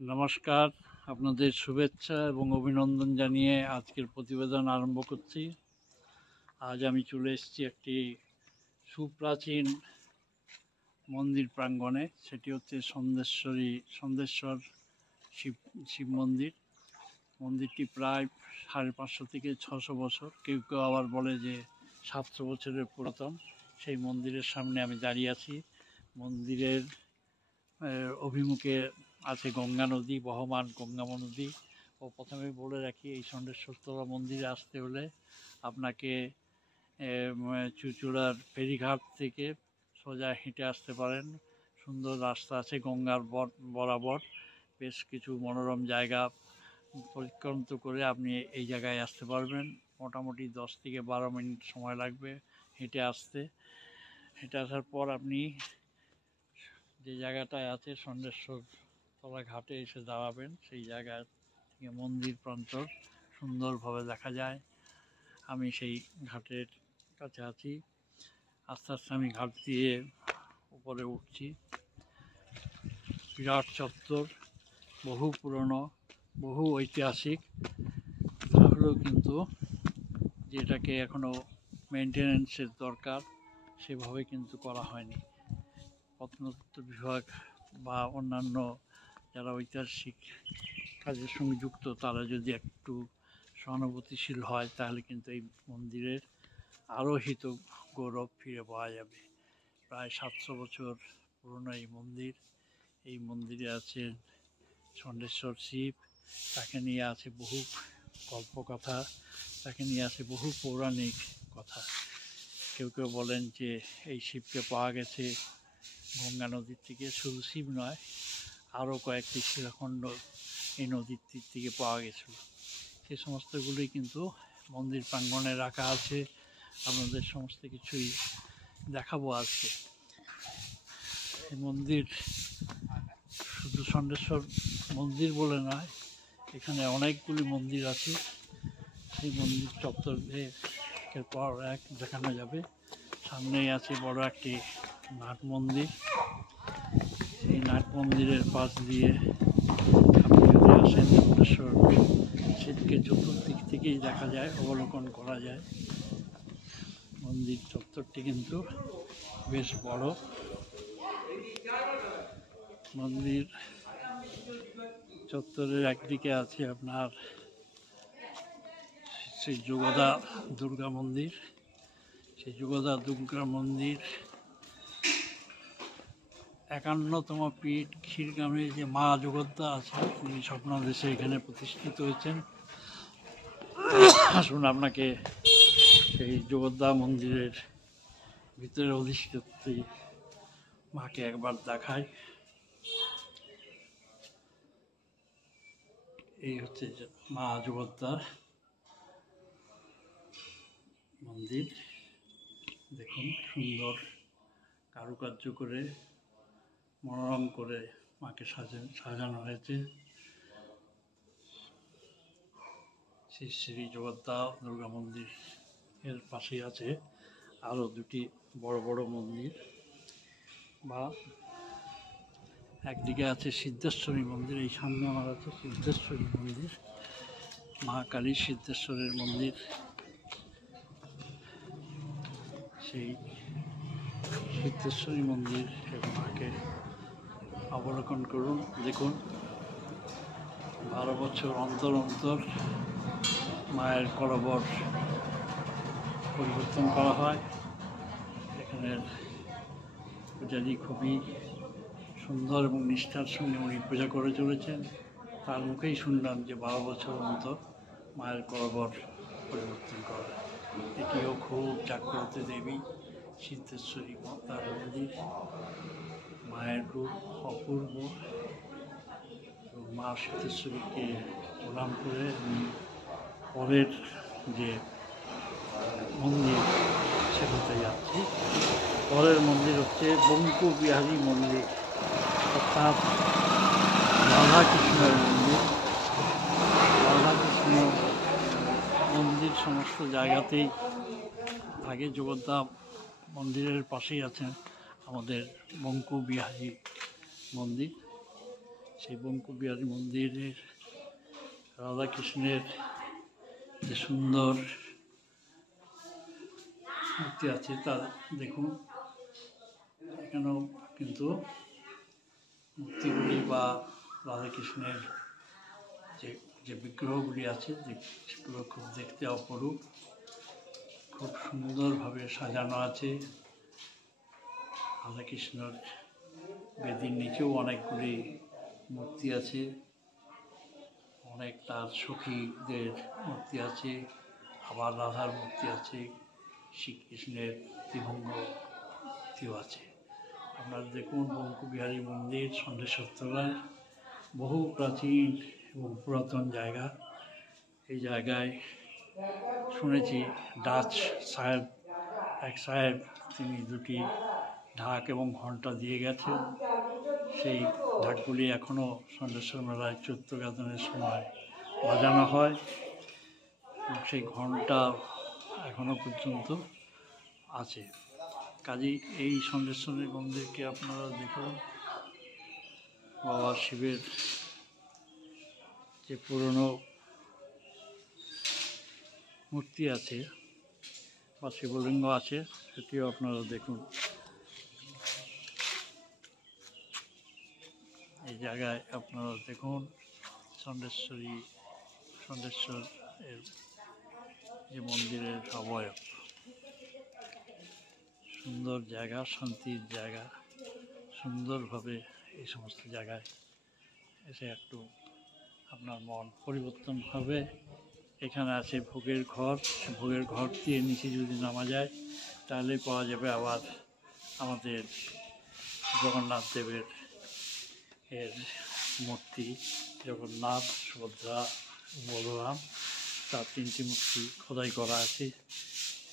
নমস্কার, আপনাদের শুভেচ্ছা এবং অভিনন্দন জানিয়ে আজকের প্রতিবেদন আরম্ভ করছি। আজ আমি চলে এসেছি একটি সুপ্রাচীন মন্দির প্রাঙ্গণে। সেটি হচ্ছে সন্দেশ্বর শিব মন্দির। মন্দিরটি প্রায় 550 থেকে 600 বছর, কেউ কেউ আবার বলে যে 700 বছরের পুরাতন। সেই মন্দিরের সামনে আমি দাঁড়িয়ে আছি। মন্দিরের অভিমুখে আছে গঙ্গা নদী, বহমান গঙ্গা নদী। ও প্রথমে বলে রাখি, এই ষণ্ঢেশ্বরতলা মন্দিরে আসতে হলে আপনাকে চুঁচুড়ার ফেরিঘাট থেকে সোজা হেঁটে আসতে পারেন। সুন্দর রাস্তা আছে গঙ্গার বরাবর। বেশ কিছু মনোরম জায়গা পরিক্রান্ত করে আপনি এই জায়গায় আসতে পারবেন। মোটামুটি 10 থেকে 12 মিনিট সময় লাগবে হেঁটে আসতে। হেঁটে আসার পর আপনি যে জায়গাটায় আছে ষণ্ঢেশ্বরতলা ঘাটে এসে দাঁড়াবেন। সেই জায়গা থেকে মন্দির প্রান্তর সুন্দরভাবে দেখা যায়। আমি সেই ঘাটের কাছে আছি। আস্তে আস্তে আমি ঘাট দিয়ে উপরে উঠছি। বিরাট চত্বর, বহু পুরনো, বহু ঐতিহাসিক, তাহলেও কিন্তু যেটাকে এখনও মেনটেনেন্সের দরকার সেভাবে কিন্তু করা হয়নি। প্রত্নতত্ত্ব বিভাগ বা অন্যান্য যারা ঐতিহাসিক কাজের সঙ্গে যুক্ত তারা যদি একটু সহানুভূতিশীল হয় তাহলে কিন্তু এই মন্দিরের আরও হিত গৌরব ফিরে পাওয়া যাবে। প্রায় 700 বছর পুরনো এই মন্দির। এই মন্দিরে আছেন ষণ্ঢেশ্বর শিব। তাকে নিয়ে আছে বহু কল্পকথা, তাকে নিয়ে আছে বহু পৌরাণিক কথা। কেউ কেউ বলেন যে এই শিবকে পাওয়া গেছে গঙ্গা নদীর থেকে। শুধু শিব নয়, আরও কয়েকটি শিলাখণ্ড এই নদীর তীর থেকে পাওয়া গেছিল। সে সমস্তগুলোই কিন্তু মন্দির প্রাঙ্গণে রাখা আছে। আপনাদের সমস্ত কিছুই দেখাবো আজকে। এই মন্দির শুধু ষণ্ঢেশ্বর মন্দির বলে নয়, এখানে অনেকগুলি মন্দির আছে। সেই মন্দির চত্বরে একের পর এক দেখানো যাবে। সামনেই আছে বড় একটি নাট মন্দির। এই নাট মন্দিরের পাশ দিয়ে আপনি যদি আসেন ষণ্ঢেশ্বর শিবকে চতুর্দিক থেকেই দেখা যায়, অবলোকন করা যায়। মন্দির চত্বরটি কিন্তু বেশ বড়। মন্দির চত্বরের একদিকে আছে আপনার শ্রী যোগদা দুর্গা মন্দির। সেই যোগদা দুর্গা মন্দির 51তম পীঠ ক্ষীরগ্রামে যে মা যোগদা আছে, তিনি স্বপ্নাদেশে এখানে প্রতিষ্ঠিত হয়েছেন। আসুন আপনাকে সেই যোগদা মন্দিরের ভিতরে অধিষ্ঠিত মাকে একবার দেখাই। এই হচ্ছে মা যোগদার মন্দির। দেখুন, সুন্দর কারুকার্য করে মনোরম করে মাকে সাজানো হয়েছে। শ্রী শ্রী যোগদা দুর্গা মন্দির এর পাশে আছে আরও দুটি বড় বড় মন্দির। বা একদিকে আছে সিদ্ধেশ্বরী মন্দির। এই সামনে আমার আছে সিদ্ধেশ্বরী মন্দির, মা কালী সিদ্ধেশ্বরের মন্দির। সেই সিদ্ধেশ্বরী মন্দির মাকে অবলোকন করুন। দেখুন, 12 বছর অন্তর অন্তর মায়ের কলবর পরিবর্তন করা হয়। এখানের পূজারী খুবই সুন্দর এবং নিষ্ঠার সঙ্গে উনি পূজা করে চলেছেন। তার মুখেই শুনলাম যে 12 বছর অন্তর মায়ের কলবর পরিবর্তন করা। এটিও খুব জাগ্রত দেবী সিদ্ধেশ্বরী তার মন্দির। মায়ের রূপ অপূর্ব। মা সিদ্ধেশ্বরীকে প্রণাম করে আমি পরের যে মন্দির সেখানে যাচ্ছি। পরের মন্দির হচ্ছে বঙ্কু বিহারী মন্দির, অর্থাৎ রাধাকৃষ্ণের মন্দির। রাধাকৃষ্ণ মন্দির সমস্ত জায়গাতেই থাকে। যোগদা মন্দিরের পাশেই আছেন আমাদের বঙ্কু বিহারী মন্দির। সেই বঙ্কুবিহারী মন্দিরের রাধাকৃষ্ণের যে সুন্দর মূর্তি আছে তা দেখুন। এখানেও কিন্তু মূর্তিগুলি বা রাধাকৃষ্ণের যে বিগ্রহগুলি আছে সেগুলো খুব দেখতে অপরূপ, খুব সুন্দরভাবে সাজানো আছে। রাধাকৃষ্ণর বেদির নিচেও অনেকগুলি মূর্তি আছে, অনেক তার সখীদের মূর্তি আছে, আবার রাধার মূর্তি আছে, শ্রীকৃষ্ণের ত্রিভঙ্গ মূর্তিও আছে। আপনারা দেখুন বঙ্কুবিহারী মন্দির ষণ্ঢেশ্বরতলায় বহু প্রাচীন এবং পুরাতন জায়গা। এই জায়গায় শুনেছি ডাচ সাহেব, এক সাহেব তিনি দুটি ঢাক এবং ঘণ্টা দিয়ে গেছেন। সেই ঢাকগুলি এখনও ষণ্ঢেশ্বর মেলায় চৈত্রগাজনের সময় বাজানো হয়। সেই ঘণ্টা এখনও পর্যন্ত আছে। কাজেই এই ষণ্ঢেশ্বরী মন্দিরকে আপনারা দেখুন। বাবা শিবের যে পুরনো মূর্তি আছে বা শিবলিঙ্গ আছে সেটিও আপনারা দেখুন। এই জায়গায় আপনারা দেখুন ষণ্ঢেশ্বর এর যে মন্দিরের অবয়ব, সুন্দর জায়গা, শান্তির জায়গা। সুন্দরভাবে এই সমস্ত জায়গায় এসে একটু আপনার মন পরিবর্তন হবে। এখানে আছে ভোগের ঘর, ভোগের ঘর দিয়ে নিচে যদি নামা যায় তাহলে পাওয়া যাবে আবার আমাদের জগন্নাথ দেবের মূর্তি। জগন্নাথ, সুভদ্রা, বলরাম, তার তিনটি মূর্তি খোদাই করা আছে।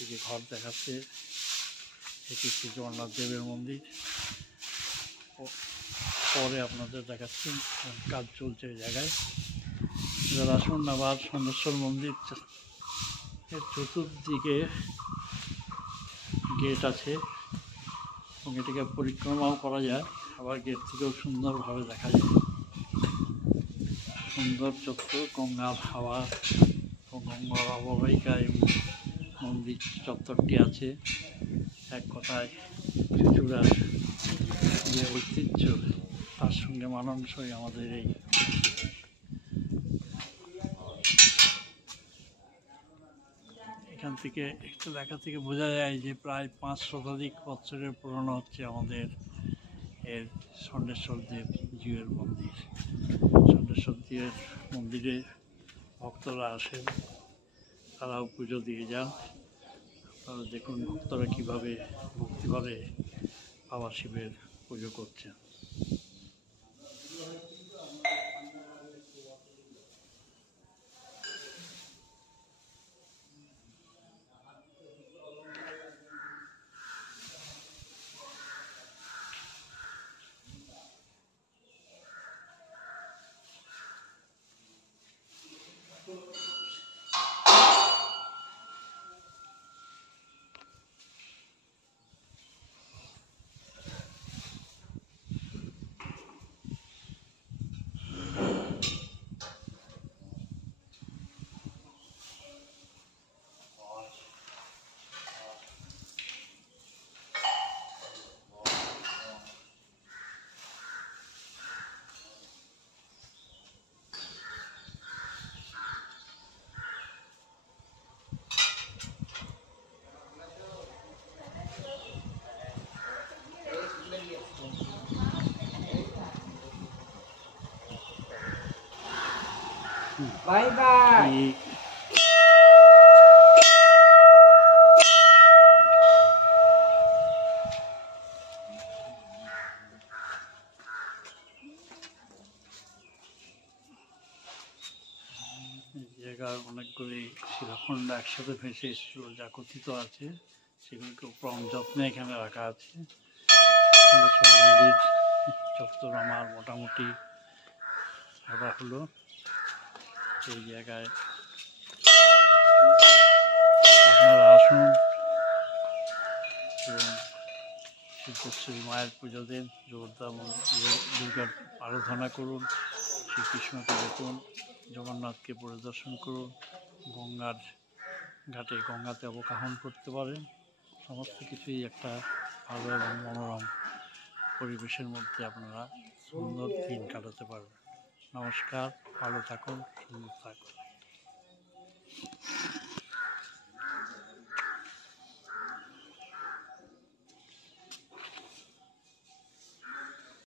এই যে ঘর দেখাচ্ছে এটি হচ্ছে জগন্নাথ দেবের মন্দির। পরে আপনাদের দেখাচ্ছি, কাজ চলছে এই জায়গায়। এবার আসুন আবার ষণ্ঢেশ্বর মন্দির এর চতুর্দিকে গেট আছে এবং এটিকে পরিক্রমাও করা যায়, আবার গেট থেকেও সুন্দরভাবে দেখা যায়। সুন্দর চত্বর, গঙ্গার হাওয়া ও গঙ্গার অববাহিকায় মন্দির চত্বরটি আছে। এক কথায় চুঁচুড়ার যে ঐতিহ্য তার সঙ্গে মানানসই আমাদের এই। এখান থেকে একটু দেখা থেকে বোঝা যায় যে প্রায় 5 শতাধিক বছরের পুরনো হচ্ছে আমাদের এর ষণ্ঢেশ্বর দেব জিউয়ের মন্দির। ষণ্ঢেশ্বর দেবের মন্দিরে ভক্তরা আসেন, তারাও পুজো দিয়ে যান। আপনারা দেখুন ভক্তরা কীভাবে ভক্তিভরে বাবা শিবের পুজো করছেন। Bye bye. জায়গার অনেকগুলি শিলাখণ্ড একসাথে ভেসে এসেছিল যা কথিত আছে, সেগুলিকে পরম যত্নে এখানে রাখা আছে। মন্দির চত্বর আমার মোটামুটি ঘোরা হলো। এই জায়গায় আপনারা আসুন এবং সিদ্ধেশ্বরী মায়ের পুজো দিন, দুর্গার আরাধনা করুন, শ্রীকৃষ্ণকে দেখুন, জগন্নাথকে পরিদর্শন করুন, গঙ্গার ঘাটে গঙ্গাতে অবগাহন করতে পারেন। সমস্ত কিছুই একটা ভালো এবং মনোরম পরিবেশের মধ্যে আপনারা সুন্দর দিন কাটাতে পারবেন। নমস্কার, ভালো থাকুন, সুন্দর থাকুন।